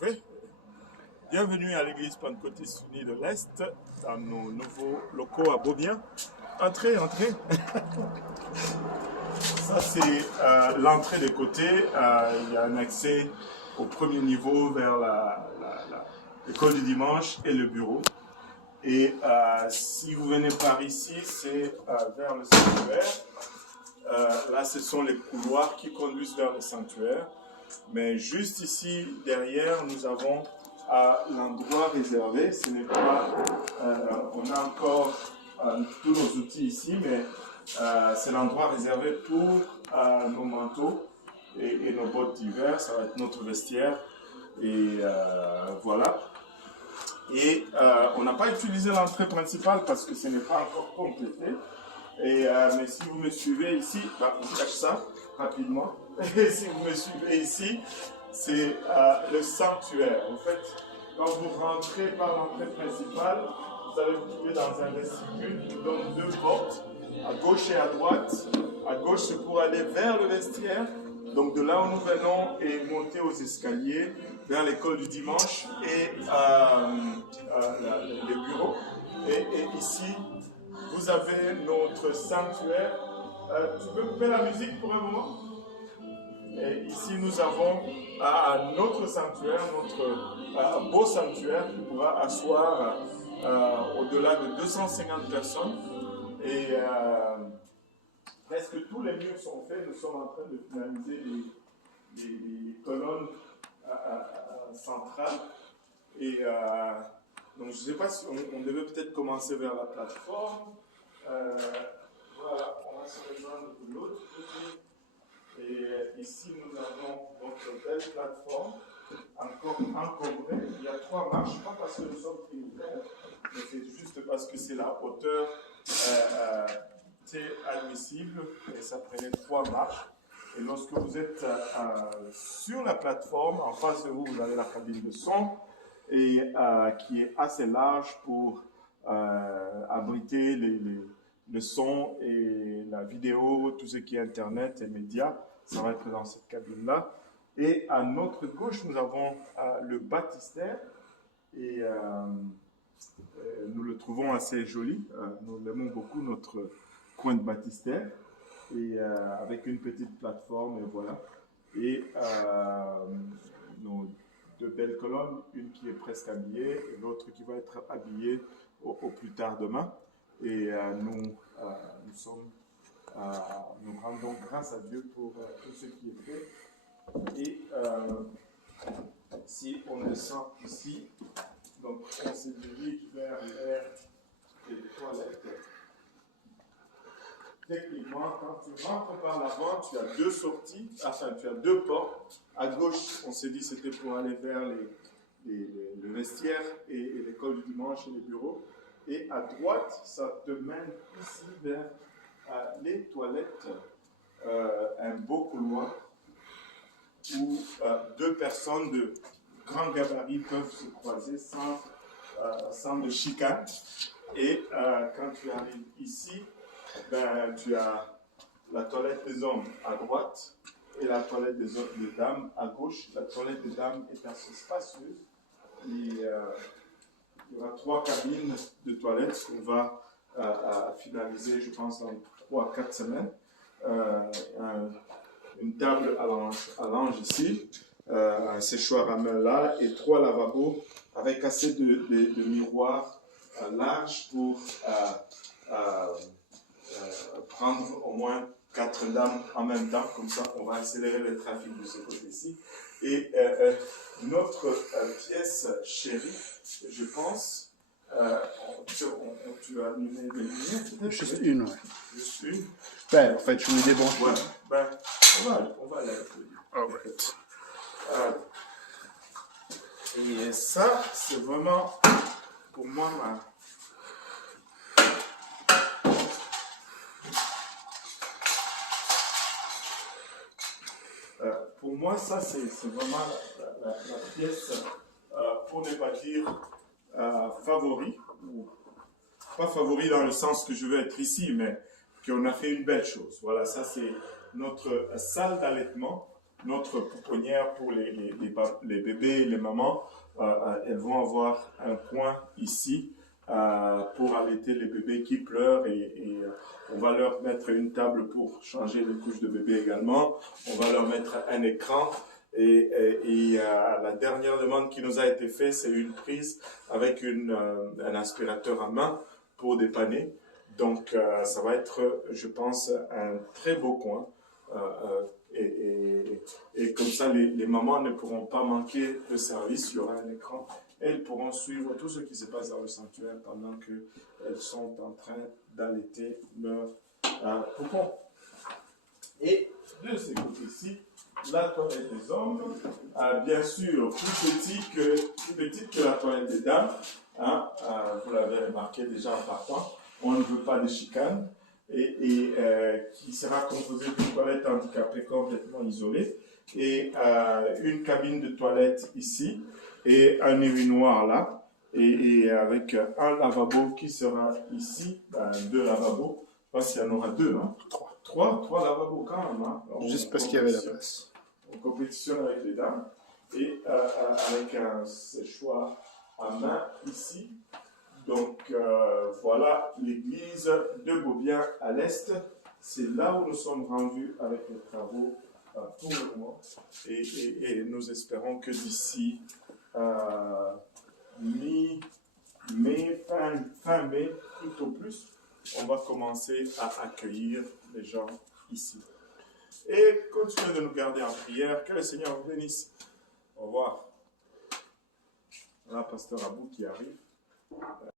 Oui. Bienvenue à l'église pentecôtiste unie de l'Est, dans nos nouveaux locaux à Beaubien. Entrez, entrez. Ça, c'est l'entrée des côtés. Il y a un accès au premier niveau vers l'école du dimanche et le bureau. Et si vous venez par ici, c'est vers le sanctuaire. Là, ce sont les couloirs qui conduisent vers le sanctuaire. Mais juste ici, derrière, nous avons l'endroit réservé. Ce n'est pas, on a encore tous nos outils ici, mais c'est l'endroit réservé pour nos manteaux et nos bottes d'hiver. Ça va être notre vestiaire. Et voilà. Et on n'a pas utilisé l'entrée principale parce que ce n'est pas encore complété. Mais si vous me suivez ici, je cache ça rapidement. Et si vous me suivez ici, c'est le sanctuaire. En fait, quand vous rentrez par l'entrée principale, vous allez vous trouver dans un vestibule qui donne deux portes, à gauche et à droite. À gauche, c'est pour aller vers le vestiaire. Donc de là où nous venons et monter aux escaliers vers l'école du dimanche et les bureaux. Et ici, vous avez notre sanctuaire. Tu peux couper la musique pour un moment? Et ici, nous avons notre sanctuaire, notre beau sanctuaire qui pourra asseoir au-delà de 250 personnes. Et presque tous les murs sont faits. Nous sommes en train de finaliser les colonnes centrales. Et donc, je ne sais pas si on devait peut-être commencer vers la plateforme. Voilà, on va se rejoindre de l'autre côté. Et ici, nous avons notre belle plateforme, encore encombrée. Il y a 3 marches, pas parce que nous sommes ouverts, mais c'est juste parce que c'est la hauteur admissible. Et ça prenait 3 marches. Et lorsque vous êtes sur la plateforme, en face de vous, vous avez la cabine de son, et qui est assez large pour abriter le son et la vidéo, tout ce qui est Internet et médias. Ça va être dans cette cabine-là. Et à notre gauche, nous avons le baptistère. Et nous le trouvons assez joli. Nous aimons beaucoup notre coin de baptistère. Et avec une petite plateforme, et voilà. Et nos 2 belles colonnes, une qui est presque habillée et l'autre qui va être habillée au plus tard demain. Et nous rendons grâce à Dieu pour tout ce qui est fait. Et si on descend ici, donc on se dirige vers les toilettes. Techniquement, quand tu rentres par l'avant, tu as 2 sorties, enfin tu as 2 portes. À gauche, on s'est dit c'était pour aller vers le vestiaire et l'école du dimanche et les bureaux. Et à droite, ça te mène ici vers les toilettes, un beau couloir où 2 personnes de grand gabarit peuvent se croiser sans de chicane. Et quand tu arrives ici, tu as la toilette des hommes à droite et la toilette des dames à gauche. La toilette des dames est assez spacieuse. Et, il y aura 3 cabines de toilettes qu'on va finaliser, je pense, dans 3 à 4 semaines. Une table à linge ici, un séchoir à main là et 3 lavabos avec assez de miroirs larges pour prendre au moins 4 dames en même temps. Comme ça, on va accélérer le trafic de ce côté-ci. Et notre pièce chérie, je pense, tu as allumé les lumières? Juste une, ouais. Juste une? En fait, je me débranche. Ouais, on va aller applaudir. Alright. Et ça, c'est vraiment, pour moi, pour moi, ça, c'est vraiment la pièce, pour ne pas dire favori, ou pas favori dans le sens que je veux être ici, mais qu'on a fait une belle chose. Voilà, ça, c'est notre salle d'allaitement. notre pouponnière pour les bébés et les mamans, elles vont avoir un coin ici pour allaiter les bébés qui pleurent et on va leur mettre une table pour changer les couches de bébé également. On va leur mettre un écran et la dernière demande qui nous a été faite, c'est une prise avec un aspirateur à main pour dépanner. Donc ça va être, je pense, un très beau coin. Et comme ça, les mamans ne pourront pas manquer le service. Il y aura un écran. Elles pourront suivre tout ce qui se passe dans le sanctuaire pendant qu'elles sont en train d'allaiter leur poupon. Et de ce côté-ci, la toilette des hommes, bien sûr, plus petite que la toilette des dames. Vous l'avez remarqué déjà en partant. On ne veut pas de chicane. Et qui sera composée d'une toilette handicapée complètement isolée et une cabine de toilette ici et un urinoir là et avec un lavabo qui sera ici, deux lavabos, je pense qu'il y en aura deux, hein? Trois lavabos quand même, hein? Juste parce qu'il y avait la place. On compétitionne avec les dames et avec un séchoir à main ici. Donc voilà l'église de Beaubien à l'est. C'est là où nous sommes rendus avec les travaux pour le moment. Et nous espérons que d'ici mi-mai, fin mai, tout au plus, on va commencer à accueillir les gens ici. Et continuez de nous garder en prière. Que le Seigneur vous bénisse. Au revoir. Voilà, pasteur Abou qui arrive.